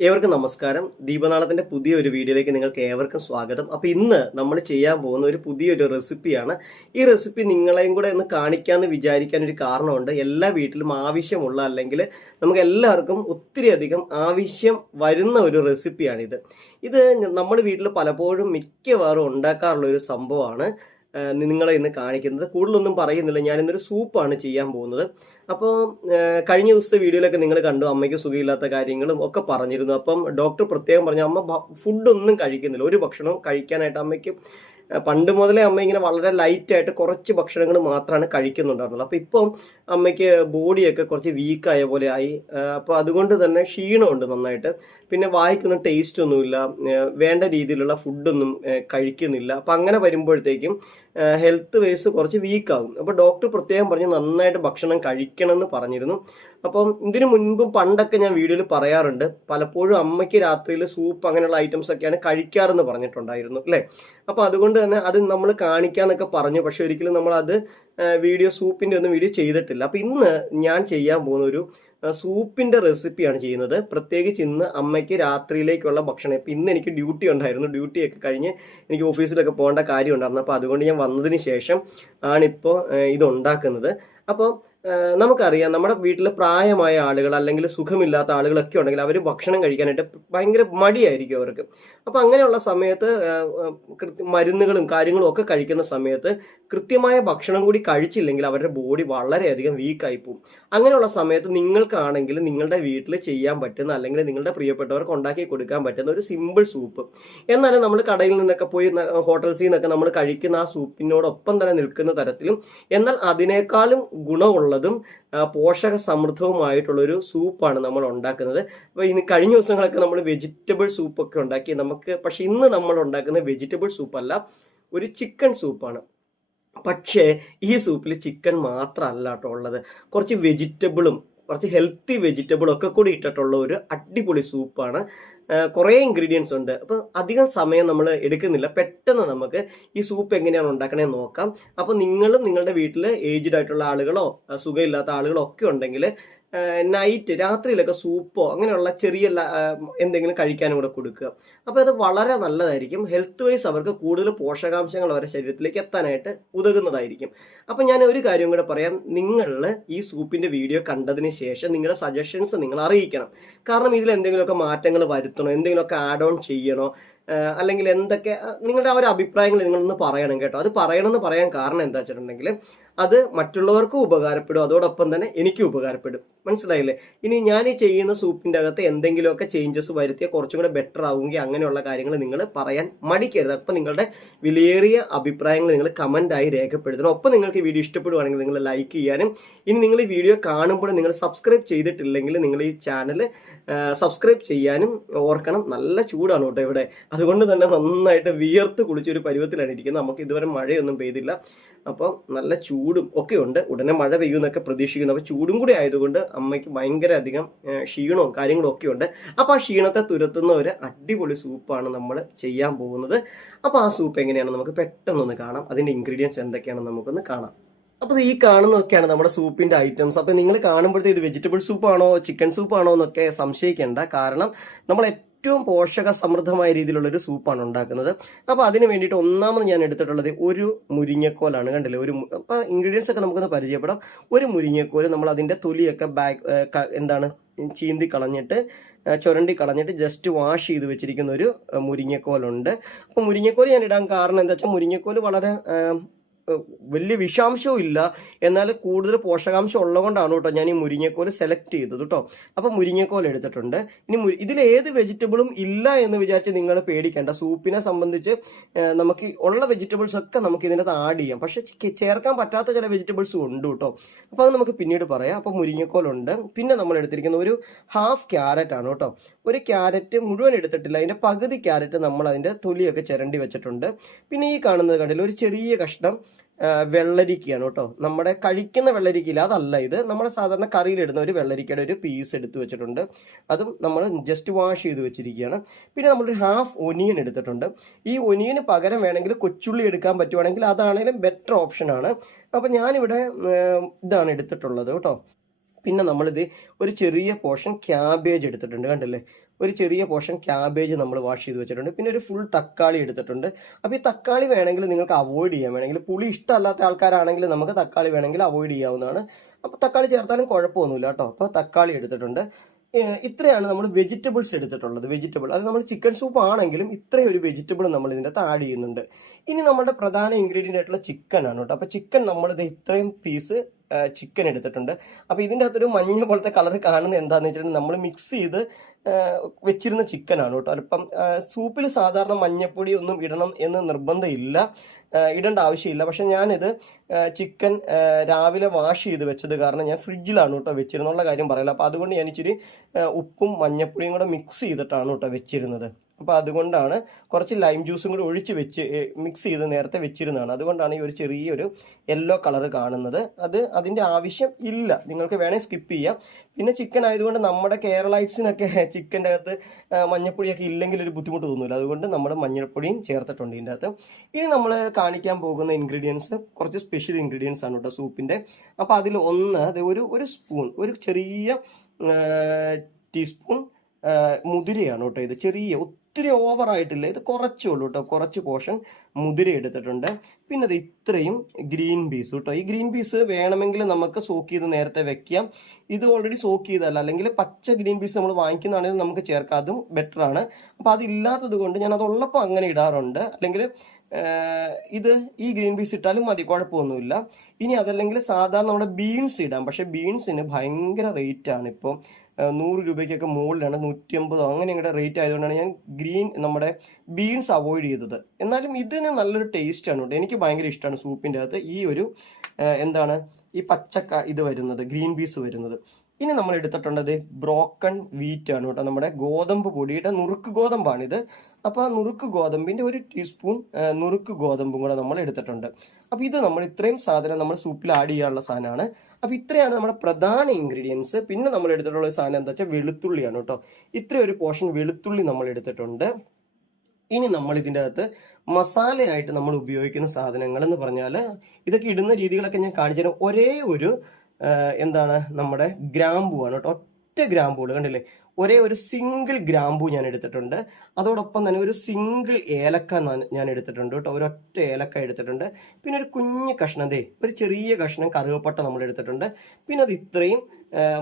ഏവർക്കും നമസ്കാരം. ദീപനാളത്തിന്റെ പുതിയൊരു വീഡിയോയിലേക്ക് നിങ്ങൾക്ക് ഏവർക്കും സ്വാഗതം. അപ്പോൾ ഇന്ന് നമ്മൾ ചെയ്യാൻ പോകുന്ന ഒരു പുതിയൊരു റെസിപ്പിയാണ്. ഈ റെസിപ്പി നിങ്ങളെയും കൂടെ ഒന്ന് കാണിക്കാന്ന് വിചാരിക്കാൻ ഒരു കാരണമുണ്ട്. എല്ലാ വീട്ടിലും ആവശ്യമുള്ള അല്ലെങ്കിൽ നമുക്ക് എല്ലാവർക്കും ഒത്തിരി അധികം ആവശ്യം വരുന്ന ഒരു റെസിപ്പിയാണിത്. ഇത് നമ്മൾ വീട്ടിൽ പലപ്പോഴും മിക്കവാറും ഉണ്ടാക്കാറുള്ള ഒരു സംഭവമാണ്. നിങ്ങളെ ഇന്ന് കാണിക്കുന്നത്. കൂടുതലൊന്നും പറയുന്നില്ല. ഞാൻ ഇന്നൊരു സൂപ്പാണ് ചെയ്യാൻ പോകുന്നത്. അപ്പോൾ കഴിഞ്ഞ ദിവസത്തെ വീഡിയോയിലൊക്കെ നിങ്ങൾ കണ്ടു. അമ്മയ്ക്ക് സുഖമില്ലാത്ത കാര്യങ്ങളും ഒക്കെ പറഞ്ഞിരുന്നു. അപ്പം ഡോക്ടർ പ്രത്യേകം പറഞ്ഞു അമ്മ ഫുഡൊന്നും കഴിക്കുന്നില്ല. ഒരു ഭക്ഷണവും കഴിക്കാനായിട്ട് അമ്മയ്ക്ക് പണ്ട് മുതലേ അമ്മ ഇങ്ങനെ വളരെ ലൈറ്റായിട്ട് കുറച്ച് ഭക്ഷണങ്ങൾ മാത്രമാണ് കഴിക്കുന്നുണ്ടായിരുന്നുള്ളൂ. അപ്പോൾ ഇപ്പം അമ്മയ്ക്ക് ബോഡിയൊക്കെ കുറച്ച് വീക്കായ പോലെ ആയി. അപ്പോൾ അതുകൊണ്ട് തന്നെ ക്ഷീണമുണ്ട് നന്നായിട്ട്. പിന്നെ വായിക്കുന്ന ടേസ്റ്റ് ഒന്നുമില്ല. വേണ്ട രീതിയിലുള്ള ഫുഡൊന്നും കഴിക്കുന്നില്ല. അപ്പം അങ്ങനെ വരുമ്പോഴത്തേക്കും ഹെൽത്ത് വേസ് കുറച്ച് വീക്കാകും അപ്പോൾ ഡോക്ടർ പ്രത്യേകം പറഞ്ഞ് നന്നായിട്ട് ഭക്ഷണം കഴിക്കണം എന്ന് പറഞ്ഞിരുന്നു. അപ്പം ഇതിനു മുൻപും പണ്ടൊക്കെ ഞാൻ വീഡിയോയിൽ പറയാറുണ്ട് പലപ്പോഴും അമ്മയ്ക്ക് രാത്രിയിൽ സൂപ്പ് അങ്ങനെയുള്ള ഐറ്റംസ് ഒക്കെയാണ് കഴിക്കാറെന്ന് പറഞ്ഞിട്ടുണ്ടായിരുന്നു അല്ലേ? അപ്പോൾ അതുകൊണ്ട് തന്നെ അത് നമ്മൾ കാണിക്കാന്നൊക്കെ പറഞ്ഞു പക്ഷെ ഒരിക്കലും നമ്മൾ അത് വീഡിയോ സൂപ്പിന്റെ ഒന്നും വീഡിയോ ചെയ്തിട്ടില്ല. അപ്പോൾ ഇന്ന് ഞാൻ ചെയ്യാൻ പോകുന്ന ഒരു ആ, സൂപ്പിന്റെ റെസിപ്പിയാണ് ചെയ്യുന്നത്. പ്രത്യേകിച്ച് ഇന്ന് അമ്മയ്ക്ക് രാത്രിയിലേക്കുള്ള ഭക്ഷണം. ഇപ്പം ഇന്ന് എനിക്ക് ഡ്യൂട്ടി ഉണ്ടായിരുന്നു. ഡ്യൂട്ടിയൊക്കെ കഴിഞ്ഞ് എനിക്ക് ഓഫീസിലൊക്കെ പോകേണ്ട കാര്യം ഉണ്ടായിരുന്നു അപ്പോൾ അതുകൊണ്ട് ഞാൻ വന്നതിന് ശേഷം ആണിപ്പോൾ ഇത് ഉണ്ടാക്കുന്നത് അപ്പോൾ നമുക്കറിയാം നമ്മുടെ വീട്ടിൽ പ്രായമായ ആളുകൾ അല്ലെങ്കിൽ സുഖമില്ലാത്ത ആളുകളൊക്കെ ഉണ്ടെങ്കിൽ അവർ ഭക്ഷണം കഴിക്കാനായിട്ട് ഭയങ്കര മടിയായിരിക്കും അവർക്ക്. അപ്പോൾ അങ്ങനെയുള്ള സമയത്ത് മരുന്നുകളും കാര്യങ്ങളും ഒക്കെ കഴിക്കുന്ന സമയത്ത് കൃത്യമായ ഭക്ഷണം കൂടി കഴിച്ചില്ലെങ്കിൽ അവരുടെ ബോഡി വളരെയധികം വീക്കായി പോകും. അങ്ങനെയുള്ള സമയത്ത് നിങ്ങൾക്കാണെങ്കിൽ നിങ്ങളുടെ വീട്ടിൽ ചെയ്യാൻ പറ്റുന്ന അല്ലെങ്കിൽ നിങ്ങളുടെ പ്രിയപ്പെട്ടവർക്ക് ഉണ്ടാക്കി കൊടുക്കാൻ പറ്റുന്ന ഒരു സിമ്പിൾ സൂപ്പ് എന്നാലും നമ്മൾ കടയിൽ നിന്നൊക്കെ പോയി ഹോട്ടൽസിൽ നിന്നൊക്കെ നമ്മൾ കഴിക്കുന്ന ആ സൂപ്പിനോടൊപ്പം തന്നെ നിൽക്കുന്ന തരത്തിലും എന്നാൽ അതിനേക്കാളും ഗുണമുള്ളതും പോഷക സമൃദ്ധവുമായിട്ടുള്ളൊരു സൂപ്പാണ് നമ്മൾ ഉണ്ടാക്കുന്നത്. അപ്പോൾ ഇന്ന് കഴിഞ്ഞ ദിവസങ്ങളൊക്കെ നമ്മൾ വെജിറ്റബിൾ സൂപ്പൊക്കെ ഉണ്ടാക്കി. നമുക്ക് പക്ഷെ ഇന്ന് നമ്മൾ ഉണ്ടാക്കുന്ന വെജിറ്റബിൾ സൂപ്പല്ല ഒരു ചിക്കൻ സൂപ്പാണ് പക്ഷേ ഈ സൂപ്പിൽ ചിക്കൻ മാത്രമല്ല കേട്ടോ ഉള്ളത്. കുറച്ച് വെജിറ്റബിളും കുറച്ച് ഹെൽത്തി വെജിറ്റബിളും ഒക്കെ കൂടി ഇട്ടിട്ടുള്ള ഒരു അടിപൊളി സൂപ്പാണ്. കുറേ ഇൻഗ്രീഡിയൻസ് ഉണ്ട്. അപ്പോൾ അധികം സമയം നമ്മൾ എടുക്കുന്നില്ല. പെട്ടെന്ന് നമുക്ക് ഈ സൂപ്പ് എങ്ങനെയാണ് ഉണ്ടാക്കണേ നോക്കാം. അപ്പോൾ നിങ്ങളും നിങ്ങളുടെ വീട്ടിൽ ഏജ്ഡ് ആയിട്ടുള്ള ആളുകളോ സുഖമില്ലാത്ത ആളുകളോ ഒക്കെ ഉണ്ടെങ്കിൽ നൈറ്റ് രാത്രിയിലൊക്കെ സൂപ്പോ അങ്ങനെയുള്ള ചെറിയ എന്തെങ്കിലും കഴിക്കാനും കൂടെ കൊടുക്കുക. അപ്പോൾ അത് വളരെ നല്ലതായിരിക്കും. ഹെൽത്ത് വൈസ് അവർക്ക് കൂടുതൽ പോഷകാംശങ്ങൾ അവരുടെ ശരീരത്തിലേക്ക് എത്താനായിട്ട് ഉതകുന്നതായിരിക്കും. അപ്പം ഞാൻ ഒരു കാര്യം കൂടെ പറയാം. നിങ്ങൾ ഈ സൂപ്പിന്റെ വീഡിയോ കണ്ടതിന് ശേഷം നിങ്ങളുടെ സജഷൻസ് നിങ്ങൾ അറിയിക്കണം. കാരണം ഇതിൽ എന്തെങ്കിലുമൊക്കെ മാറ്റങ്ങൾ വരുത്തണോ? എന്തെങ്കിലുമൊക്കെ ആഡ് ഓൺ ചെയ്യണോ? അല്ലെങ്കിൽ എന്തൊക്കെ? നിങ്ങളുടെ ആ ഒരു അഭിപ്രായങ്ങൾ നിങ്ങളൊന്ന് പറയണം കേട്ടോ. അത് പറയണമെന്ന് പറയാൻ കാരണം എന്താ വെച്ചിട്ടുണ്ടെങ്കിൽ അത് മറ്റുള്ളവർക്കും ഉപകാരപ്പെടും. അതോടൊപ്പം തന്നെ എനിക്കും ഉപകാരപ്പെടും. മനസ്സിലായില്ലേ? ഇനി ഞാൻ ഈ ചെയ്യുന്ന സൂപ്പിന്റെ അകത്ത് എന്തെങ്കിലുമൊക്കെ ചേഞ്ചസ് വരുത്തിയാൽ കുറച്ചും കൂടെ ബെറ്റർ ആവുമെങ്കിൽ അങ്ങനെയുള്ള കാര്യങ്ങൾ നിങ്ങൾ പറയാൻ മടിക്കരുത്. അപ്പം നിങ്ങളുടെ വിലയേറിയ അഭിപ്രായങ്ങൾ നിങ്ങൾ കമന്റായി രേഖപ്പെടുത്തണം. ഒപ്പം നിങ്ങൾക്ക് ഈ വീഡിയോ ഇഷ്ടപ്പെടുവാണെങ്കിൽ നിങ്ങൾ ലൈക്ക് ചെയ്യാനും ഇനി നിങ്ങൾ ഈ വീഡിയോ കാണുമ്പോൾ നിങ്ങൾ സബ്സ്ക്രൈബ് ചെയ്തിട്ടില്ലെങ്കിൽ നിങ്ങൾ ഈ ചാനൽ സബ്സ്ക്രൈബ് ചെയ്യാനും ഓർക്കണം. നല്ല ചൂടാണ് കേട്ടോ ഇവിടെ. അതുകൊണ്ട് തന്നെ നന്നായിട്ട് വിയർത്ത് കുളിച്ചൊരു പരുവത്തിലാണ് ഇരിക്കുന്നത്. നമുക്ക് ഇതുവരെ മഴയൊന്നും പെയ്തില്ല. അപ്പം നല്ല ചൂടും ഒക്കെ ഉണ്ട്. ഉടനെ മഴ പെയ്യുമെന്നൊക്കെ പ്രതീക്ഷിക്കുന്നു. അപ്പോൾ ചൂടും കൂടി ആയതുകൊണ്ട് അമ്മയ്ക്ക് ഭയങ്കര അധികം ക്ഷീണവും കാര്യങ്ങളും ഒക്കെ ഉണ്ട്. അപ്പോൾ ആ ക്ഷീണത്തെ തുരത്തുന്ന ഒരു അടിപൊളി സൂപ്പാണ് നമ്മൾ ചെയ്യാൻ പോകുന്നത്. അപ്പോൾ ആ സൂപ്പ് എങ്ങനെയാണ്? നമുക്ക് പെട്ടെന്നൊന്ന് കാണാം. അതിന്റെ ഇൻഗ്രീഡിയൻസ് എന്തൊക്കെയാണെന്ന് നമുക്കൊന്ന് കാണാം. അപ്പോൾ ഈ കാണുന്നതൊക്കെയാണ് നമ്മുടെ സൂപ്പിന്റെ ഐറ്റംസ് അപ്പോൾ നിങ്ങൾ കാണുമ്പോഴത്തെ ഇത് വെജിറ്റബിൾ സൂപ്പാണോ ചിക്കൻ സൂപ്പാണോ എന്നൊക്കെ സംശയിക്കേണ്ട. കാരണം നമ്മൾ ഏറ്റവും പോഷക സമൃദ്ധമായ രീതിയിലുള്ള ഒരു സൂപ്പാണ് ഉണ്ടാക്കുന്നത്. അപ്പോൾ അതിന് വേണ്ടിയിട്ട് ഒന്നാമത് ഞാൻ എടുത്തിട്ടുള്ളത് ഒരു മുരിങ്ങക്കോലാണ് കണ്ടില്ലേ? ഒരു ഇൻഗ്രീഡിയൻസ് ഒക്കെ നമുക്കൊന്ന് പരിചയപ്പെടാം. ഒരു മുരിങ്ങക്കോൽ നമ്മൾ അതിന്റെ തൊലിയൊക്കെ ബാക്ക് എന്താണ് ചീന്തി കളഞ്ഞിട്ട് ചുരണ്ടി കളഞ്ഞിട്ട് ജസ്റ്റ് വാഷ് ചെയ്ത് വെച്ചിരിക്കുന്ന ഒരു മുരിങ്ങക്കോലുണ്ട്. അപ്പോൾ മുരിങ്ങക്കോൽ ഞാൻ ഇടാൻ കാരണം എന്താ വെച്ചാൽ മുരിങ്ങക്കോൽ വളരെ വലിയ വിഷാംശവും ഇല്ല. എന്നാൽ കൂടുതൽ പോഷകാംശം ഉള്ളതുകൊണ്ടാണ് കേട്ടോ ഞാൻ ഈ മുരിങ്ങക്കോൽ സെലക്ട് ചെയ്തത് കേട്ടോ. അപ്പം മുരിങ്ങക്കോൽ എടുത്തിട്ടുണ്ട്. ഇനി ഇതിൽ ഏത് വെജിറ്റബിളും ഇല്ല എന്ന് വിചാരിച്ച് നിങ്ങൾ പേടിക്കേണ്ട. സൂപ്പിനെ സംബന്ധിച്ച് നമുക്ക് ഉള്ള വെജിറ്റബിൾസ് ഒക്കെ നമുക്ക് ഇതിനകത്ത് ആഡ് ചെയ്യാം. പക്ഷെ ചേർക്കാൻ പറ്റാത്ത ചില വെജിറ്റബിൾസും ഉണ്ട് കേട്ടോ. അപ്പോൾ അത് നമുക്ക് പിന്നീട് പറയാം. അപ്പോൾ മുരിങ്ങക്കോലുണ്ട്. പിന്നെ നമ്മൾ എടുത്തിരിക്കുന്ന ഒരു ഹാഫ് ക്യാരറ്റ് ആണ് കേട്ടോ. ഒരു ക്യാരറ്റ് മുഴുവൻ എടുത്തിട്ടില്ല. അതിന്റെ പകുതി ക്യാരറ്റ് നമ്മൾ അതിന്റെ തൊലിയൊക്കെ ചിരണ്ടി വെച്ചിട്ടുണ്ട്. പിന്നെ ഈ കാണുന്നത് കണ്ടില്ല? ഒരു ചെറിയ കഷ്ണം വെള്ളരിക്കയാണ് കേട്ടോ. നമ്മുടെ കഴിക്കുന്ന വെള്ളരിക്കയില്ല അതല്ല ഇത്. നമ്മുടെ സാധാരണ കറിയിലിടുന്ന ഒരു വെള്ളരിക്കയുടെ ഒരു പീസ് എടുത്തു വെച്ചിട്ടുണ്ട്. അതും നമ്മൾ ജസ്റ്റ് വാഷ് ചെയ്ത് വെച്ചിരിക്കുകയാണ്. പിന്നെ നമ്മളൊരു ഹാഫ് ഒനിയൻ എടുത്തിട്ടുണ്ട്. ഈ ഒനിയന് പകരം വേണമെങ്കിൽ കൊച്ചുള്ളി എടുക്കാൻ പറ്റുവാണെങ്കിൽ അതാണെങ്കിലും ബെറ്റർ ഓപ്ഷനാണ് അപ്പം ഞാനിവിടെ ഇതാണ് എടുത്തിട്ടുള്ളത് കേട്ടോ. പിന്നെ നമ്മളിത് ഒരു ചെറിയ പോർഷൻ ക്യാബേജ് എടുത്തിട്ടുണ്ട് കണ്ടില്ലേ? ഒരു ചെറിയ പോർഷൻ ക്യാബേജ് നമ്മൾ വാഷ് ചെയ്ത് വെച്ചിട്ടുണ്ട്. പിന്നെ ഒരു ഫുൾ തക്കാളി എടുത്തിട്ടുണ്ട്. അപ്പോൾ ഈ തക്കാളി വേണമെങ്കിൽ നിങ്ങൾക്ക് അവോയ്ഡ് ചെയ്യാം. വേണമെങ്കിൽ പുളി ഇഷ്ടമല്ലാത്ത ആൾക്കാരാണെങ്കിൽ നമുക്ക് തക്കാളി വേണമെങ്കിൽ അവോയ്ഡ് ചെയ്യാവുന്നതാണ്. അപ്പോൾ തക്കാളി ചേർത്താലും കുഴപ്പമൊന്നുമില്ല കേട്ടോ. അപ്പോൾ തക്കാളി എടുത്തിട്ടുണ്ട്. ഇത്രയാണ് നമ്മൾ വെജിറ്റബിൾസ് എടുത്തിട്ടുള്ളത്. വെജിറ്റബിൾ അത് നമ്മൾ ചിക്കൻ സൂപ്പ് ആണെങ്കിലും ഇത്രയും ഒരു വെജിറ്റബിൾ നമ്മൾ ഇതിന്റെ അകത്ത് ആഡ് ചെയ്യുന്നുണ്ട്. ഇനി നമ്മുടെ പ്രധാന ഇൻഗ്രീഡിയന്റ് ആയിട്ടുള്ള ചിക്കൻ ആണ് കേട്ടോ. അപ്പോൾ ചിക്കൻ നമ്മൾ ഇത് ഇത്രയും പീസ് ചിക്കൻ എടുത്തിട്ടുണ്ട്. അപ്പോൾ ഇതിന്റെ അകത്തൊരു മഞ്ഞ പോലത്തെ കളർ കാണുന്നത് എന്താണെന്ന് വെച്ചിട്ടുണ്ടെങ്കിൽ നമ്മൾ മിക്സ് ചെയ്ത് വെച്ചിരുന്ന ചിക്കൻ ആണ് കേട്ടോ. അല്പം സൂപ്പിൽ സാധാരണ മഞ്ഞപ്പൊടി ഒന്നും ഇടണം എന്ന് നിർബന്ധമില്ല. ഇടേണ്ട ആവശ്യമില്ല. പക്ഷെ ഞാനിത് ചിക്കൻ രാവിലെ വാഷ് ചെയ്ത് വെച്ചത് കാരണം ഞാൻ ഫ്രിഡ്ജിലാണ് കേട്ടോ വെച്ചിരുന്നുള്ള കാര്യം പറയില്ല. അപ്പോൾ അതുകൊണ്ട് ഞാൻ ഇച്ചിരി ഉപ്പും മഞ്ഞപ്പൊടിയും കൂടെ മിക്സ് ചെയ്തിട്ടാണ് കേട്ടോ വെച്ചിരുന്നത്. അപ്പോൾ അതുകൊണ്ടാണ് കുറച്ച് ലൈം ജ്യൂസും കൂടി ഒഴിച്ച് വെച്ച് മിക്സ് ചെയ്ത് നേരത്തെ വെച്ചിരുന്നതാണ്. അതുകൊണ്ടാണ് ഈ ഒരു ചെറിയൊരു യെല്ലോ കളർ കാണുന്നത്. അത് അതിന്റെ ആവശ്യം ഇല്ല. നിങ്ങൾക്ക് വേണേൽ സ്കിപ്പ് ചെയ്യാം. പിന്നെ ചിക്കൻ ആയതുകൊണ്ട് നമ്മുടെ കേരളൈറ്റ്സിനൊക്കെ ചിക്കന്റെ അകത്ത് മഞ്ഞപ്പൊടിയൊക്കെ ഇല്ലെങ്കിൽ ഒരു ബുദ്ധിമുട്ട് തോന്നില്ല അതുകൊണ്ട് നമ്മൾ മഞ്ഞൾപ്പൊടിയും ചേർത്തിട്ടുണ്ട് ഇതിന്റെ അകത്ത്. ഇനി നമ്മൾ കാണിക്കാൻ പോകുന്ന ഇൻഗ്രീഡിയൻസ് കുറച്ച് സ്പെഷ്യൽ ഇൻഗ്രീഡിയൻസ് ആണ് കേട്ടോ സൂപ്പിന്റെ അപ്പോൾ അതിൽ ഒന്ന് ഒരു ഒരു സ്പൂൺ ഒരു ചെറിയ ടീസ്പൂൺ മുതിരയാണ് കേട്ടോ ഇത്. ചെറിയ ഒത്തിരി ഓവർ ആയിട്ടില്ല. ഇത് കുറച്ചേ ഉള്ളൂ കേട്ടോ കുറച്ച് പോർഷൻ മുതിര എടുത്തിട്ടുണ്ട്. പിന്നെ അത് ഇത്രയും ഗ്രീൻ പീസ് കേട്ടോ ഈ ഗ്രീൻ പീസ് വേണമെങ്കിൽ നമുക്ക് സോക്ക് ചെയ്ത് നേരത്തെ വെക്കാം. ഇത് ഓൾറെഡി സോക്ക് ചെയ്തല്ല അല്ലെങ്കിൽ പച്ച ഗ്രീൻ പീസ് നമ്മൾ വാങ്ങിക്കുന്നതാണെങ്കിൽ നമുക്ക് ചേർക്കാം. അതും ബെറ്റർ ആണ്. അപ്പോൾ അതില്ലാത്തത് കൊണ്ട് ഞാൻ അതുള്ളപ്പോൾ അങ്ങനെ ഇടാറുണ്ട്. അല്ലെങ്കിൽ ഇത് ഈ ഗ്രീൻ പീസ് ഇട്ടാലും മതി. കുഴപ്പമൊന്നുമില്ല. ഇനി അതല്ലെങ്കിൽ സാധാരണ നമ്മുടെ ബീൻസ് ഇടാം. പക്ഷേ ബീൻസിന് ഭയങ്കര റേറ്റ് ആണ് ഇപ്പോൾ നൂറ് രൂപയ്ക്കൊക്കെ മുകളിലാണ് നൂറ്റി അമ്പതോ അങ്ങനെ ഞങ്ങളുടെ റേറ്റ് ആയതുകൊണ്ടാണ് ഞാൻ ഗ്രീൻ നമ്മുടെ ബീൻസ് അവോയ്ഡ് ചെയ്തത്. എന്നാലും ഇതിന് നല്ലൊരു ടേസ്റ്റ് ആണ് എനിക്ക് ഭയങ്കര ഇഷ്ടമാണ് സൂപ്പിന്റെ അകത്ത് ഈ ഒരു എന്താണ് ഈ പച്ചക്ക ഇത് വരുന്നത് ഗ്രീൻ പീസ് വരുന്നത്. ഇനി നമ്മൾ എടുത്തിട്ടുള്ളത് ബ്രോക്കൺ വീറ്റ് ആണ് കേട്ടോ. നമ്മുടെ ഗോതമ്പ് പൊടിയുടെ നുറുക്ക് ഗോതമ്പാണിത് അപ്പോൾ ആ നുറുക്ക് ഗോതമ്പിന്റെ ഒരു ടീസ്പൂൺ നുറുക്ക് ഗോതമ്പും കൂടെ നമ്മൾ എടുത്തിട്ടുണ്ട്. അപ്പോൾ ഇത് നമ്മൾ ഇത്രയും സാധനം നമ്മൾ സൂപ്പിൽ ആഡ് ചെയ്യാനുള്ള സാധനമാണ്. അപ്പോൾ ഇത്രയാണ് നമ്മുടെ പ്രധാന ഇൻഗ്രീഡിയൻസ് പിന്നെ നമ്മൾ എടുത്തിട്ടുള്ള സാധനം എന്താ വെച്ചാൽ വെളുത്തുള്ളിയാണ് കേട്ടോ. ഇത്ര ഒരു പോർഷൻ വെളുത്തുള്ളി നമ്മൾ എടുത്തിട്ടുണ്ട്. ഇനി നമ്മൾ ഇതിന്റെ അകത്ത് മസാലയായിട്ട് നമ്മൾ ഉപയോഗിക്കുന്ന സാധനങ്ങൾ എന്ന് പറഞ്ഞാൽ ഇതൊക്കെ ഇടുന്ന രീതികളൊക്കെ ഞാൻ കാണിച്ചു തരാം. ഒരേ ഒരു എന്താണ് നമ്മുടെ ഗ്രാമ്പുവാണ് കേട്ടോ. ഒറ്റ ഗ്രാമ്പുകൾ കണ്ടില്ലേ? ഒരേ ഒരു സിംഗിൾ ഗ്രാമ്പു ഞാൻ എടുത്തിട്ടുണ്ട്. അതോടൊപ്പം തന്നെ ഒരു സിംഗിൾ ഏലക്ക ഞാൻ- എടുത്തിട്ടുണ്ട് കേട്ടോ. ഒരൊറ്റ ഏലക്ക എടുത്തിട്ടുണ്ട്. പിന്നെ ഒരു കുഞ്ഞു കഷ്ണം ദേ ഒരു ചെറിയ കഷ്ണം കറുവപ്പട്ട നമ്മൾ എടുത്തിട്ടുണ്ട്. പിന്നെ അത് ഇത്രയും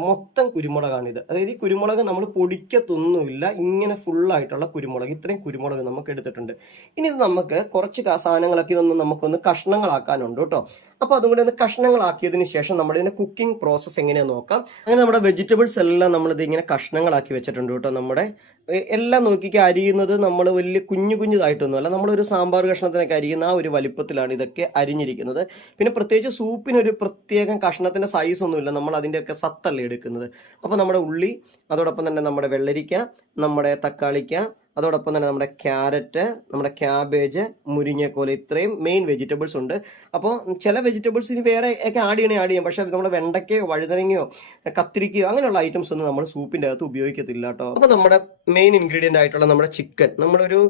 മൊത്തം കുരുമുളകാണ് ഇത് അതായത് ഈ കുരുമുളക് നമ്മൾ പൊടിക്കത്തൊന്നുമില്ല. ഇങ്ങനെ ഫുള്ളായിട്ടുള്ള കുരുമുളക് ഇത്രയും കുരുമുളക് നമുക്ക് എടുത്തിട്ടുണ്ട്. ഇനി ഇത് നമുക്ക് കുറച്ച് സാധനങ്ങളൊക്കെ ഇതൊന്ന് നമുക്കൊന്ന് കഷ്ണങ്ങളാക്കാനുണ്ട് കേട്ടോ. അപ്പോൾ അതും കൂടി ഒന്ന് കഷ്ണങ്ങളാക്കിയതിന് ശേഷം നമ്മുടെ ഇതിന്റെ കുക്കിംഗ് പ്രോസസ്സ് എങ്ങനെയാ നോക്കാം. അങ്ങനെ നമ്മുടെ വെജിറ്റബിൾസ് എല്ലാം നമ്മളിത് ഇങ്ങനെ കഷ്ണങ്ങളാക്കി വെച്ചിട്ടുണ്ട് കേട്ടോ നമ്മുടെ. എല്ലാം നോക്കിക്ക് അരിയുന്നത് നമ്മൾ വലിയ കുഞ്ഞു കുഞ്ഞുതായിട്ടൊന്നുമല്ല. നമ്മളൊരു സാമ്പാർ കഷ്ണത്തിനൊക്കെ അരിയുന്ന ആ ഒരു വലിപ്പത്തിലാണ് ഇതൊക്കെ അരിഞ്ഞിരിക്കുന്നത്. പിന്നെ പ്രത്യേകിച്ച് സൂപ്പിനൊരു പ്രത്യേകം കഷ്ണത്തിന്റെ സൈസ് ഒന്നുമില്ല. നമ്മൾ അതിന്റെയൊക്കെ സത്തല്ലേ എടുക്കുന്നത്. അപ്പോൾ നമ്മുടെ ഉള്ളി അതോടൊപ്പം തന്നെ നമ്മുടെ വെള്ളരിക്ക നമ്മുടെ തക്കാളിക്ക അതോടൊപ്പം തന്നെ നമ്മുടെ ക്യാരറ്റ് നമ്മുടെ ക്യാബേജ് മുരിങ്ങക്കോല ഇത്രയും മെയിൻ വെജിറ്റബിൾസ് ഉണ്ട്. അപ്പോൾ ചില വെജിറ്റബിൾസ് ഇനി വേറെ ഒക്കെ ആഡ് ചെയ്യണേ ആഡ് ചെയ്യാം. പക്ഷേ നമ്മുടെ വെണ്ടയ്ക്കയോ വഴുതനങ്ങയോ കത്തിരിക്കയോ അങ്ങനെയുള്ള ഐറ്റംസ് ഒന്നും നമ്മൾ സൂപ്പിന്റെ അകത്ത് ഉപയോഗിക്കത്തില്ല കേട്ടോ. അപ്പോൾ നമ്മുടെ മെയിൻ ഇൻഗ്രീഡിയന്റ് ആയിട്ടുള്ള നമ്മുടെ ചിക്കൻ നമ്മളൊരു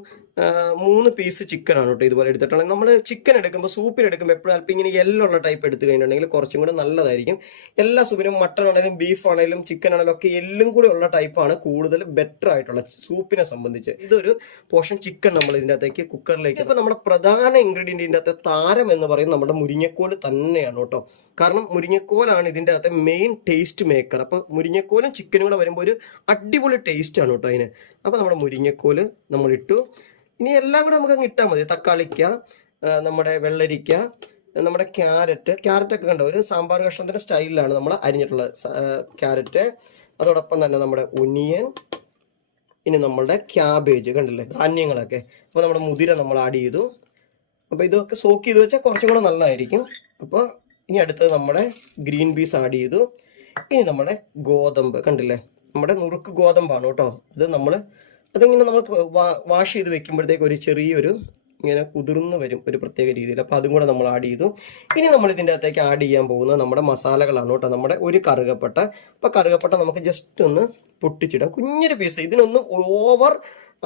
മൂന്ന് പീസ് ചിക്കൻ ആണ് കേട്ടോ ഇതുപോലെ എടുത്തിട്ടുള്ളത്. നമ്മൾ ചിക്കൻ എടുക്കുമ്പോൾ സൂപ്പിൽ എടുക്കുമ്പോൾ എപ്പോഴും അല്പം ഇങ്ങനെ യെല്ലുള്ള ടൈപ്പ് എടുത്തു കഴിഞ്ഞിട്ടുണ്ടെങ്കിൽ കുറച്ചും കൂടെ നല്ലതായിരിക്കും. എല്ലാ സൂപ്പിനും മട്ടൺ ആണെങ്കിലും ബീഫ് ആണെങ്കിലും ചിക്കൻ ആണെങ്കിലും ഒക്കെ എല്ലും കൂടെ ഉള്ള ടൈപ്പാണ് കൂടുതൽ ബെറ്റർ ആയിട്ടുള്ള സൂപ്പിനെ സംബന്ധിച്ച്. ഇതൊരു പോർഷൻ ചിക്കൻ നമ്മൾ ഇതിന്റെ അകത്തേക്ക് കുക്കറിലേക്ക് ഇപ്പൊ നമ്മുടെ പ്രധാന ഇൻഗ്രീഡിയന്റ് ഇതിന്റെ അകത്തെ താരം എന്ന് പറയുന്നത് നമ്മുടെ മുരിങ്ങക്കോൽ തന്നെയാണ് കേട്ടോ. കാരണം മുരിങ്ങക്കോലാണ് ഇതിന്റെ അകത്തെ മെയിൻ ടേസ്റ്റ് മേക്കർ അപ്പോൾ മുരിങ്ങക്കോലും ചിക്കനും കൂടെ വരുമ്പോൾ ഒരു അടിപൊളി ടേസ്റ്റ് ആണ് കേട്ടോ അതിന്. അപ്പോൾ നമ്മുടെ മുരിങ്ങക്കോൽ നമ്മൾ ഇട്ടു. ഇനി എല്ലാം കൂടെ നമുക്ക് അങ്ങ് ഇട്ടാൽ മതി. തക്കാളിക്ക നമ്മുടെ വെള്ളരിക്ക നമ്മുടെ ക്യാരറ്റ്. ക്യാരറ്റ് ഒക്കെ കണ്ടോ? ഒരു സാമ്പാർ കഷ്ണത്തിന്റെ സ്റ്റൈലിലാണ് നമ്മൾ അരിഞ്ഞിട്ടുള്ളത്. ക്യാരറ്റ്. അതോടൊപ്പം തന്നെ നമ്മുടെ ഒനിയൻ. ഇനി നമ്മളുടെ ക്യാബേജ് കണ്ടില്ലേ? ധാന്യങ്ങളൊക്കെ. അപ്പോൾ നമ്മുടെ മുതിര നമ്മൾ ആഡ് ചെയ്തു. അപ്പോൾ ഇതൊക്കെ സോക്ക് ചെയ്ത് വെച്ചാൽ കുറച്ചും കൂടെ നല്ലതായിരിക്കും. അപ്പോൾ ഇനി അടുത്തത് നമ്മുടെ ഗ്രീൻ പീസ് ആഡ് ചെയ്തു. ഇനി നമ്മുടെ ഗോതമ്പ് കണ്ടില്ലേ? നമ്മുടെ നുറുക്ക് ഗോതമ്പാണ് കേട്ടോ. അത് നമ്മൾ അതിങ്ങനെ നമ്മൾ വാഷ് ചെയ്ത് വെക്കുമ്പോഴത്തേക്ക് ഒരു ചെറിയൊരു ഇങ്ങനെ കുതിർന്ന് വരും ഒരു പ്രത്യേക രീതിയിൽ. അപ്പോൾ അതും കൂടെ നമ്മൾ ആഡ് ചെയ്തു. ഇനി നമ്മൾ ഇതിന്റെ അകത്തേക്ക് ആഡ് ചെയ്യാൻ പോകുന്നത് നമ്മുടെ മസാലകളാണ് കേട്ടോ. നമ്മുടെ ഒരു കറുകപ്പട്ട. അപ്പോൾ കറുകപ്പട്ട നമുക്ക് ജസ്റ്റ് ഒന്ന് പൊട്ടിച്ചിടാം. കുഞ്ഞൊരു പീസ് ഇതിനൊന്നും ഓവർ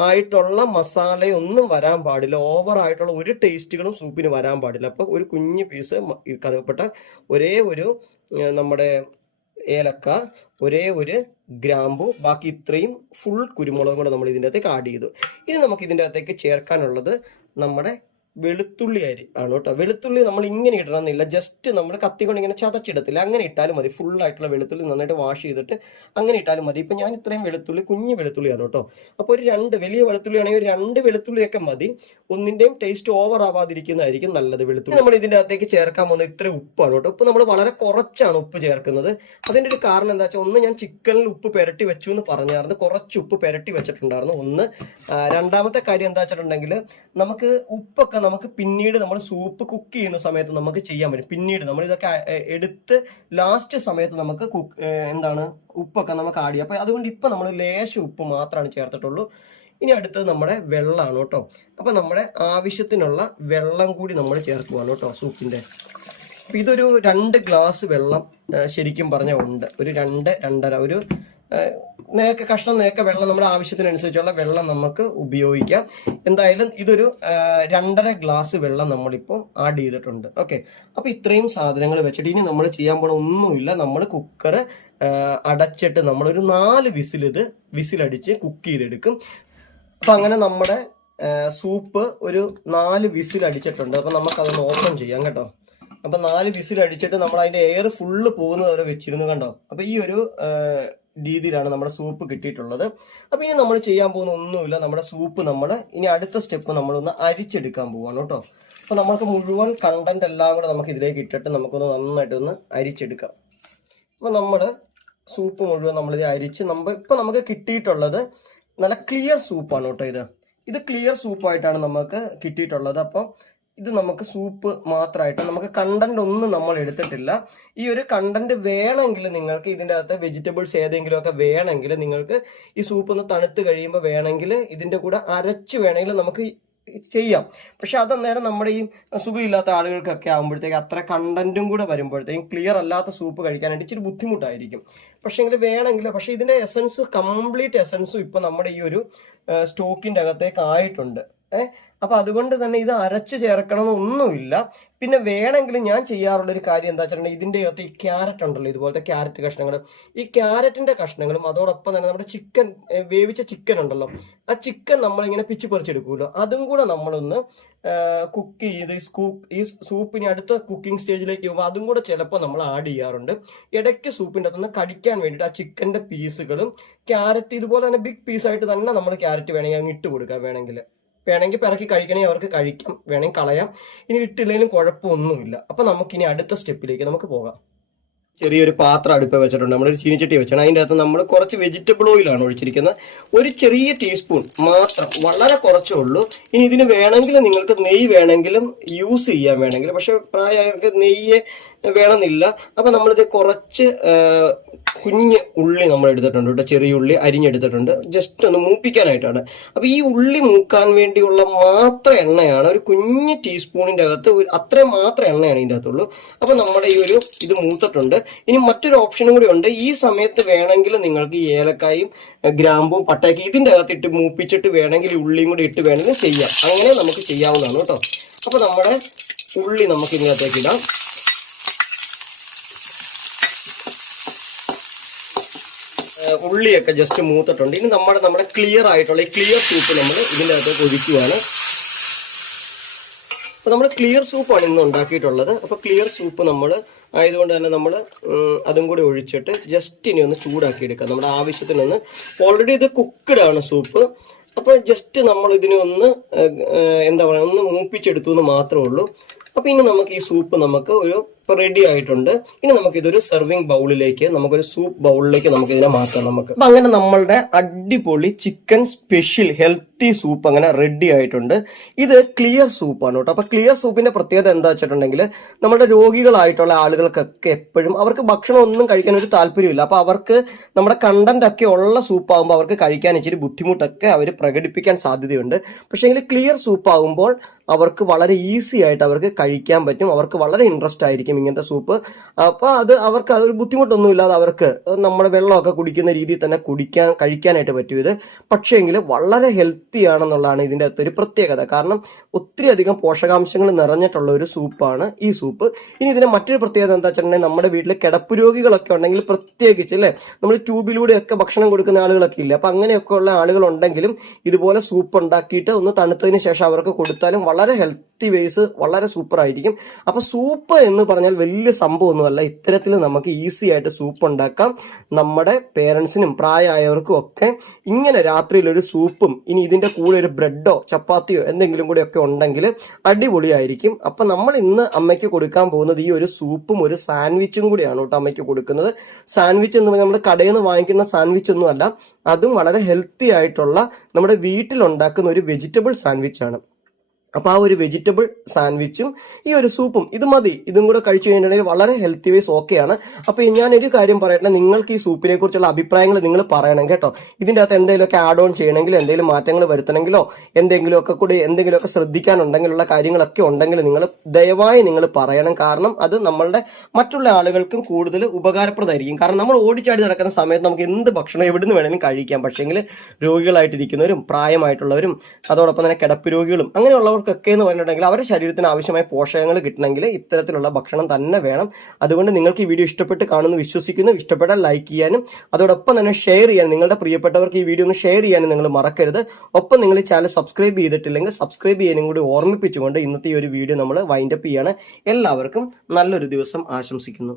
ആയിട്ടുള്ള മസാലയൊന്നും വരാൻ പാടില്ല. ഓവർ ആയിട്ടുള്ള ഒരു ടേസ്റ്റുകളും സൂപ്പിന് വരാൻ പാടില്ല. അപ്പോൾ ഒരു കുഞ്ഞു പീസ് കറുകപ്പട്ട. ഒരേ ഒരു നമ്മുടെ ഏലക്ക ഒരേ ഒരു ഗ്രാമ്പു ബാക്കി ഇത്രയും ഫുൾ കുരുമുളകും കൂടെ നമ്മൾ ഇതിന്റെ അകത്തേക്ക് ആഡ് ചെയ്തു. ഇനി നമുക്ക് ഇതിന്റെ അകത്തേക്ക് ചേർക്കാനുള്ളത് നമ്മുടെ വെളുത്തുള്ളി അരി. ആണ് കേട്ടോ വെളുത്തുള്ളി നമ്മൾ ഇങ്ങനെ ഇടണമെന്നില്ല. ജസ്റ്റ് നമ്മൾ കത്തി കൊണ്ട് ഇങ്ങനെ ചതച്ചിടത്തില്ല. അങ്ങനെ ഇട്ടാലും മതി. ഫുൾ ആയിട്ടുള്ള വെളുത്തുള്ളി നന്നായിട്ട് വാഷ് ചെയ്തിട്ട് അങ്ങനെ ഇട്ടാലും മതി. ഇപ്പം ഞാൻ ഇത്രയും വെളുത്തുള്ളി കുഞ്ഞു വെളുത്തുള്ളിയാണ് കേട്ടോ അപ്പോൾ ഒരു രണ്ട് വലിയ വെളുത്തുള്ളി ആണെങ്കിൽ ഒരു രണ്ട് വെളുത്തുള്ളിയൊക്കെ മതി. ഒന്നിന്റെയും ടേസ്റ്റ് ഓവർ ആവാതിരിക്കുന്നതായിരിക്കും നല്ലത് വെളുത്തുള്ളി. നമ്മൾ ഇതിന്റെ അകത്തേക്ക് ചേർക്കാൻ പോകുന്നത് ഇത്ര ഉപ്പാണ് കേട്ടോ ഉപ്പ് നമ്മൾ വളരെ കുറച്ചാണ് ഉപ്പ് ചേർക്കുന്നത്. അതിന്റെ ഒരു കാരണം എന്താ വെച്ചാൽ ഒന്ന് ഞാൻ ചിക്കനിൽ ഉപ്പ് പെരട്ടി വെച്ചു എന്ന് പറഞ്ഞായിരുന്നു. കുറച്ച് ഉപ്പ് പെരട്ടി വെച്ചിട്ടുണ്ടായിരുന്നു. ഒന്ന് രണ്ടാമത്തെ കാര്യം എന്താ വെച്ചിട്ടുണ്ടെങ്കിൽ നമുക്ക് ഉപ്പൊക്കെ നമുക്ക് പിന്നീട് നമ്മൾ സൂപ്പ് കുക്ക് ചെയ്യുന്ന സമയത്ത് നമുക്ക് ചെയ്യാൻ പറ്റും. പിന്നീട് നമ്മൾ ഇതൊക്കെ എടുത്ത് ലാസ്റ്റ് സമയത്ത് നമുക്ക് കുക്ക് എന്താണ് ഉപ്പൊക്കെ നമുക്ക് ആഡ് ചെയ്യാം. അപ്പോൾ അതുകൊണ്ട് ഇപ്പം നമ്മൾ ലേശം ഉപ്പ് മാത്രമാണ് ചേർത്തിട്ടുള്ളൂ. ഇനി അടുത്തത് നമ്മുടെ വെള്ളമാണ് കേട്ടോ. അപ്പോൾ നമ്മുടെ ആവശ്യത്തിനുള്ള വെള്ളം കൂടി നമ്മൾ ചേർക്കുവാണ് കേട്ടോ സൂപ്പിന്റെ അപ്പോൾ ഇതൊരു രണ്ട് ഗ്ലാസ് വെള്ളം ശരിക്കും പറഞ്ഞാൽ ഉണ്ട്. ഒരു രണ്ട് രണ്ടര ഒരു നേക്ക കഷ്ണം നേക്ക വെള്ളം നമ്മുടെ ആവശ്യത്തിനനുസരിച്ചുള്ള വെള്ളം നമുക്ക് ഉപയോഗിക്കാം. എന്തായാലും ഇതൊരു രണ്ടര ഗ്ലാസ് വെള്ളം നമ്മളിപ്പോൾ ആഡ് ചെയ്തിട്ടുണ്ട്. ഓക്കെ അപ്പോൾ ഇത്രയും സാധനങ്ങൾ വെച്ചിട്ട് ഇനി നമ്മൾ ചെയ്യാൻ പോണ ഒന്നുമില്ല. നമ്മൾ കുക്കർ അടച്ചിട്ട് നമ്മളൊരു നാല് വിസിൽ ഇത് വിസിലടിച്ച് കുക്ക് ചെയ്തെടുക്കും. അപ്പം അങ്ങനെ നമ്മുടെ സൂപ്പ് ഒരു നാല് വിസിൽ അടിച്ചിട്ടുണ്ട്. അപ്പം നമുക്കതൊന്ന് ഓപ്പൺ ചെയ്യാം കേട്ടോ. അപ്പം നാല് വിസിൽ അടിച്ചിട്ട് നമ്മൾ അതിന്റെ എയർ ഫുള്ള് പോകുന്നത് വരെ വെച്ചിരുന്നു കണ്ടോ? അപ്പം ഈ ഒരു രീതിയിലാണ് നമ്മുടെ സൂപ്പ് കിട്ടിയിട്ടുള്ളത്. അപ്പം ഇനി നമ്മൾ ചെയ്യാൻ പോകുന്ന ഒന്നുമില്ല. നമ്മുടെ സൂപ്പ് നമ്മൾ ഇനി അടുത്ത സ്റ്റെപ്പ് നമ്മളൊന്ന് അരിച്ചെടുക്കാൻ പോവാണ് കേട്ടോ. അപ്പം നമ്മൾക്ക് മുഴുവൻ കണ്ടന്റ് എല്ലാം കൂടെ നമുക്ക് ഇതിലേക്ക് ഇട്ടിട്ട് നമുക്കൊന്ന് നന്നായിട്ട് ഒന്ന് അരിച്ചെടുക്കാം. അപ്പോൾ നമ്മൾ സൂപ്പ് മുഴുവൻ നമ്മളിത് അരിച്ച് നമ്മൾ ഇപ്പം നമുക്ക് കിട്ടിയിട്ടുള്ളത് നല്ല ക്ലിയർ സൂപ്പാണ് കേട്ടോ ഇത്. ഇത് ക്ലിയർ സൂപ്പായിട്ടാണ് നമുക്ക് കിട്ടിയിട്ടുള്ളത്. അപ്പം ഇത് നമുക്ക് സൂപ്പ് മാത്രമായിട്ട് നമുക്ക് കണ്ടന്റ് ഒന്നും നമ്മൾ എടുത്തിട്ടില്ല. ഈ ഒരു കണ്ടന്റ് വേണമെങ്കിൽ നിങ്ങൾക്ക് ഇതിന്റെ അകത്ത് വെജിറ്റബിൾസ് ഏതെങ്കിലും ഒക്കെ വേണമെങ്കിൽ നിങ്ങൾക്ക് ഈ സൂപ്പ് ഒന്ന് തണുത്ത് കഴിയുമ്പോൾ വേണമെങ്കിൽ ഇതിന്റെ കൂടെ അരച്ച് വേണമെങ്കിൽ നമുക്ക് ചെയ്യാം. പക്ഷെ അതന്നേരം നമ്മുടെ ഈ സുഖമില്ലാത്ത ആളുകൾക്കൊക്കെ ആകുമ്പോഴത്തേക്ക് അത്ര കണ്ടന്റും കൂടെ വരുമ്പോഴത്തേക്കും ക്ലിയർ അല്ലാത്ത സൂപ്പ് കഴിക്കാനായിട്ട് ഇച്ചിരി ബുദ്ധിമുട്ടായിരിക്കും. പക്ഷെങ്കിൽ വേണമെങ്കിൽ പക്ഷേ ഇതിന്റെ എസൻസ് കംപ്ലീറ്റ് എസൻസും ഇപ്പം നമ്മുടെ ഈ ഒരു സ്റ്റോക്കിന്റെ അകത്തേക്ക് ആയിട്ടുണ്ട്. ഏഹ് അപ്പൊ അതുകൊണ്ട് തന്നെ ഇത് അരച്ച് ചേർക്കണമെന്നൊന്നുമില്ല. പിന്നെ വേണമെങ്കിൽ ഞാൻ ചെയ്യാറുള്ള ഒരു കാര്യം എന്താ വെച്ചിട്ടുണ്ടെങ്കിൽ ഇതിന്റെ അകത്ത് ഈ ക്യാരറ്റ് ഉണ്ടല്ലോ ഇതുപോലത്തെ ക്യാരറ്റ് കഷ്ണങ്ങൾ. ഈ ക്യാരറ്റിന്റെ കഷ്ണങ്ങളും അതോടൊപ്പം തന്നെ നമ്മുടെ ചിക്കൻ വേവിച്ച ചിക്കൻ ഉണ്ടല്ലോ ആ ചിക്കൻ നമ്മളിങ്ങനെ പിച്ച് പറിച്ചെടുക്കുമല്ലോ അതും കൂടെ നമ്മളൊന്ന് കുക്ക് ചെയ്ത് സ്കൂ ഈ സൂപ്പിന് അടുത്ത കുക്കിംഗ് സ്റ്റേജിലേക്ക് പോകുമ്പോൾ അതും കൂടെ ചിലപ്പോൾ നമ്മൾ ആഡ് ചെയ്യാറുണ്ട്. ഇടയ്ക്ക് സൂപ്പിന്റെ അകത്തുനിന്ന് കടിക്കാൻ വേണ്ടിയിട്ട് ആ ചിക്കന്റെ പീസുകളും ക്യാരറ്റ് ഇതുപോലെ തന്നെ ബിഗ് പീസായിട്ട് തന്നെ നമ്മൾ ക്യാരറ്റ് വേണമെങ്കിൽ അങ്ങ് ഇട്ട് കൊടുക്കാം വേണമെങ്കിൽ. വേണമെങ്കിൽ പിറക്കി കഴിക്കണമെങ്കിൽ അവർക്ക് കഴിക്കാം വേണമെങ്കിൽ കളയാം. ഇനി ഇട്ടില്ലെങ്കിലും കുഴപ്പമൊന്നുമില്ല. അപ്പം നമുക്കിനി അടുത്ത സ്റ്റെപ്പിലേക്ക് നമുക്ക് പോകാം. ചെറിയൊരു പാത്രം അടുപ്പ് വെച്ചിട്ടുണ്ട്. നമ്മളൊരു ചീനിച്ചട്ടി വെച്ചാണ്. അതിന്റെ അകത്ത് നമ്മൾ കുറച്ച് വെജിറ്റബിൾ ഓയിലാണ് ഒഴിച്ചിരിക്കുന്നത്. ഒരു ചെറിയ ടീസ്പൂൺ മാത്രം വളരെ കുറച്ചേ ഉള്ളൂ. ഇനി ഇതിന് വേണമെങ്കിൽ നിങ്ങൾക്ക് നെയ്യ് വേണമെങ്കിലും യൂസ് ചെയ്യാൻ വേണമെങ്കിൽ പക്ഷെ പ്രായമായവർക്ക് നെയ്യ് വേണമെന്നില്ല. അപ്പം നമ്മളിത് കുറച്ച് കുഞ്ഞ് ഉള്ളി നമ്മൾ എടുത്തിട്ടുണ്ട് കേട്ടോ ചെറിയ ഉള്ളി അരിഞ്ഞെടുത്തിട്ടുണ്ട്. ജസ്റ്റ് ഒന്ന് മൂപ്പിക്കാനായിട്ടാണ്. അപ്പോൾ ഈ ഉള്ളി മൂക്കാൻ വേണ്ടിയുള്ള മാത്രം എണ്ണയാണ് ഒരു കുഞ്ഞ് ടീസ്പൂണിന്റെ അകത്ത് ഒരു അത്രയും മാത്രം എണ്ണയാണ് ഇതിന്റെ അകത്തുള്ളൂ. അപ്പോൾ നമ്മുടെ ഈ ഒരു ഇത് മൂത്തിട്ടുണ്ട്. ഇനി മറ്റൊരു ഓപ്ഷനും കൂടി ഉണ്ട്. ഈ സമയത്ത് വേണമെങ്കിൽ നിങ്ങൾക്ക് ഏലക്കായും ഗ്രാമ്പും പട്ടയൊക്കെ ഇതിന്റെ അകത്ത് ഇട്ട് മൂപ്പിച്ചിട്ട് വേണമെങ്കിൽ ഉള്ളിയും കൂടി ഇട്ട് വേണമെങ്കിൽ ചെയ്യാം. അങ്ങനെ നമുക്ക് ചെയ്യാവുന്നതാണ് കേട്ടോ. അപ്പോൾ നമ്മുടെ ഉള്ളി നമുക്ക് ഇതിനകത്തേക്ക് ഇടാം. ഉള്ളിയൊക്കെ ജസ്റ്റ് മൂത്തിട്ടുണ്ട്. ഇനി നമ്മുടെ നമ്മുടെ ക്ലിയർ ആയിട്ടുള്ള ഈ ക്ലിയർ സൂപ്പ് നമ്മൾ ഇതിന്റെ അകത്ത് ഒഴിക്കുവാണ് അപ്പോൾ നമ്മൾ ക്ലിയർ സൂപ്പാണ് ഇന്ന് ഉണ്ടാക്കിയിട്ടുള്ളത്. അപ്പോൾ ക്ലിയർ സൂപ്പ് നമ്മൾ ആയതുകൊണ്ട് തന്നെ നമ്മൾ അതും കൂടി ഒഴിച്ചിട്ട് ജസ്റ്റ് ഇനി ഒന്ന് ചൂടാക്കി എടുക്കാം നമ്മുടെ ആവശ്യത്തിനൊന്ന് ഓൾറെഡി ഇത് കുക്കഡ് ആണ് സൂപ്പ് അപ്പോൾ ജസ്റ്റ് നമ്മൾ ഇതിനെ ഒന്ന് എന്താ പറയുക ഒന്ന് മൂപ്പിച്ചെടുത്തു എന്ന് മാത്രമേ ഉള്ളൂ. അപ്പോൾ ഇനി നമുക്ക് ഈ സൂപ്പ് നമുക്ക് ഒരു ഇപ്പോൾ റെഡി ആയിട്ടുണ്ട്. ഇനി നമുക്ക് ഇതൊരു സെർവിങ് ബൗളിലേക്ക് നമുക്കൊരു സൂപ്പ് ബൗളിലേക്ക് നമുക്ക് ഇതിനെ മാറ്റാം നമുക്ക്. അപ്പം അങ്ങനെ നമ്മളുടെ അടിപൊളി ചിക്കൻ സ്പെഷ്യൽ ഹെൽത്തി സൂപ്പ് അങ്ങനെ റെഡി ആയിട്ടുണ്ട്. ഇത് ക്ലിയർ സൂപ്പാണ് കേട്ടോ. അപ്പോൾ ക്ലിയർ സൂപ്പിന്റെ പ്രത്യേകത എന്താ വെച്ചിട്ടുണ്ടെങ്കിൽ നമ്മുടെ രോഗികളായിട്ടുള്ള ആളുകൾക്കൊക്കെ എപ്പോഴും അവർക്ക് ഭക്ഷണം ഒന്നും കഴിക്കാൻ ഒരു താല്പര്യമില്ല. അപ്പോൾ അവർക്ക് നമ്മുടെ കണ്ടന്റ് ഒക്കെ ഉള്ള സൂപ്പ് ആകുമ്പോൾ അവർക്ക് കഴിക്കാൻ ഇച്ചിരി ബുദ്ധിമുട്ടൊക്കെ അവർ പ്രകടിപ്പിക്കാൻ സാധ്യതയുണ്ട്. പക്ഷേ ക്ലിയർ സൂപ്പ് ആകുമ്പോൾ അവർക്ക് വളരെ ഈസി ആയിട്ട് അവർക്ക് കഴിക്കാൻ പറ്റും. അവർക്ക് വളരെ ഇൻട്രസ്റ്റ് ആയിരിക്കും ഇങ്ങനത്തെ സൂപ്പ് അപ്പോൾ അത് അവർക്ക് അതൊരു ബുദ്ധിമുട്ടൊന്നും ഇല്ലാതെ അവർക്ക് നമ്മുടെ വെള്ളമൊക്കെ കുടിക്കുന്ന രീതിയിൽ തന്നെ കുടിക്കാൻ കഴിക്കാനായിട്ട് പറ്റും ഇത്. പക്ഷേങ്കിൽ വളരെ ഹെൽത്തി ആണെന്നുള്ളതാണ് ഇതിന്റെ അകത്തൊരു പ്രത്യേകത. കാരണം ഒത്തിരി അധികം പോഷകാംശങ്ങൾ നിറഞ്ഞിട്ടുള്ള ഒരു സൂപ്പാണ് ഈ സൂപ്പ് ഇനി ഇതിന്റെ മറ്റൊരു പ്രത്യേകത എന്താ വെച്ചിട്ടുണ്ടെങ്കിൽ നമ്മുടെ വീട്ടിൽ കിടപ്പ് രോഗികളൊക്കെ ഉണ്ടെങ്കിൽ പ്രത്യേകിച്ച് അല്ലേ? നമ്മൾ ട്യൂബിലൂടെയൊക്കെ ഭക്ഷണം കൊടുക്കുന്ന ആളുകളൊക്കെ ഇല്ല? അപ്പം അങ്ങനെയൊക്കെ ഉള്ള ആളുകളുണ്ടെങ്കിലും ഇതുപോലെ സൂപ്പ് ഉണ്ടാക്കിയിട്ട് ഒന്ന് തണുത്തതിന് ശേഷം അവർക്ക് കൊടുത്താലും വളരെ ഹെൽത്തി വേസ് വളരെ സൂപ്പർ ആയിരിക്കും. അപ്പൊ സൂപ്പ് എന്ന് പറഞ്ഞാൽ വലിയ സംഭവമൊന്നുമല്ല ഇത്തരത്തിൽ നമുക്ക് ഈസി ആയിട്ട് സൂപ്പ് ഉണ്ടാക്കാം. നമ്മുടെ പേരൻസിനും പ്രായമായവർക്കും ഒക്കെ ഇങ്ങനെ രാത്രിയിൽ ഒരു സൂപ്പും ഇനി ഇതിന്റെ കൂടെ ഒരു ബ്രെഡോ ചപ്പാത്തിയോ എന്തെങ്കിലും കൂടെ ഒക്കെ ഉണ്ടെങ്കിൽ അടിപൊളിയായിരിക്കും. അപ്പൊ നമ്മൾ ഇന്ന് അമ്മയ്ക്ക് കൊടുക്കാൻ പോകുന്നത് ഈ ഒരു സൂപ്പും ഒരു സാൻഡ്വിച്ചും കൂടിയാണ് കേട്ടോ അമ്മയ്ക്ക് കൊടുക്കുന്നത്. സാൻഡ്വിച്ച് എന്ന് പറഞ്ഞാൽ നമ്മൾ കടയിൽ നിന്ന് വാങ്ങിക്കുന്ന സാൻഡ്വിച്ച് ഒന്നും അല്ല അതും വളരെ ഹെൽത്തി ആയിട്ടുള്ള നമ്മുടെ വീട്ടിലുണ്ടാക്കുന്ന ഒരു വെജിറ്റബിൾ സാൻഡ്വിച്ചാണ് അപ്പോൾ ആ ഒരു വെജിറ്റബിൾ സാൻഡ്വിച്ചും ഈ ഒരു സൂപ്പും ഇത് മതി. ഇതും കൂടെ കഴിച്ചു കഴിഞ്ഞിട്ടുണ്ടെങ്കിൽ വളരെ ഹെൽത്തി വൈസ് ഓക്കെയാണ് അപ്പോൾ ഞാനൊരു കാര്യം പറയട്ടെ നിങ്ങൾക്ക് ഈ സൂപ്പിനെ കുറിച്ചുള്ള അഭിപ്രായങ്ങൾ നിങ്ങൾ പറയണം കേട്ടോ. ഇതിന്റെ അകത്ത് എന്തെങ്കിലുമൊക്കെ ആഡ് ഓൺ ചെയ്യണമെങ്കിലോ എന്തെങ്കിലും മാറ്റങ്ങൾ വരുത്തണമെങ്കിലോ എന്തെങ്കിലുമൊക്കെ കൂടി എന്തെങ്കിലുമൊക്കെ ശ്രദ്ധിക്കാനുണ്ടെങ്കിലുള്ള കാര്യങ്ങളൊക്കെ ഉണ്ടെങ്കിൽ നിങ്ങൾ ദയവായി നിങ്ങൾ പറയണം. കാരണം അത് നമ്മളുടെ മറ്റുള്ള ആളുകൾക്കും കൂടുതൽ ഉപകാരപ്രദമായിരിക്കും. കാരണം നമ്മൾ ഓടിച്ചാടി നടക്കുന്ന സമയത്ത് നമുക്ക് എന്ത് ഭക്ഷണം എവിടുന്ന് വേണമെങ്കിലും കഴിക്കാം. പക്ഷേങ്കിൽ രോഗികളായിട്ടിരിക്കുന്നവരും പ്രായമായിട്ടുള്ളവരും അതോടൊപ്പം തന്നെ കിടപ്പ് രോഗികളും അങ്ങനെയുള്ളവർക്കൊക്കെ എന്ന് പറഞ്ഞിട്ടുണ്ടെങ്കിൽ അവരുടെ ശരീരത്തിന് ആവശ്യമായ പോഷകങ്ങൾ കിട്ടണമെങ്കിൽ ഇത്തരത്തിലുള്ള ഭക്ഷണം തന്നെ വേണം. അതുകൊണ്ട് നിങ്ങൾക്ക് ഈ വീഡിയോ ഇഷ്ടപ്പെട്ട് കാണുന്നു വിശ്വസിക്കുന്നു. ഇഷ്ടപ്പെട്ടാൽ ലൈക്ക് ചെയ്യാനും അതോടൊപ്പം തന്നെ ഷെയർ ചെയ്യാനും നിങ്ങളുടെ പ്രിയപ്പെട്ടവർക്ക് ഈ വീഡിയോ ഒന്ന് ഷെയർ ചെയ്യാനും നിങ്ങൾ മറക്കരുത്. ഒപ്പം നിങ്ങൾ ഈ ചാനൽ സബ്സ്ക്രൈബ് ചെയ്തിട്ടില്ലെങ്കിൽ സബ്സ്ക്രൈബ് ചെയ്യാനും കൂടി ഓർമ്മിപ്പിച്ചുകൊണ്ട് ഇന്നത്തെ ഈ ഒരു വീഡിയോ നമ്മൾ വൈൻഡപ്പ് ചെയ്യാണ്. എല്ലാവർക്കും നല്ലൊരു ദിവസം ആശംസിക്കുന്നു.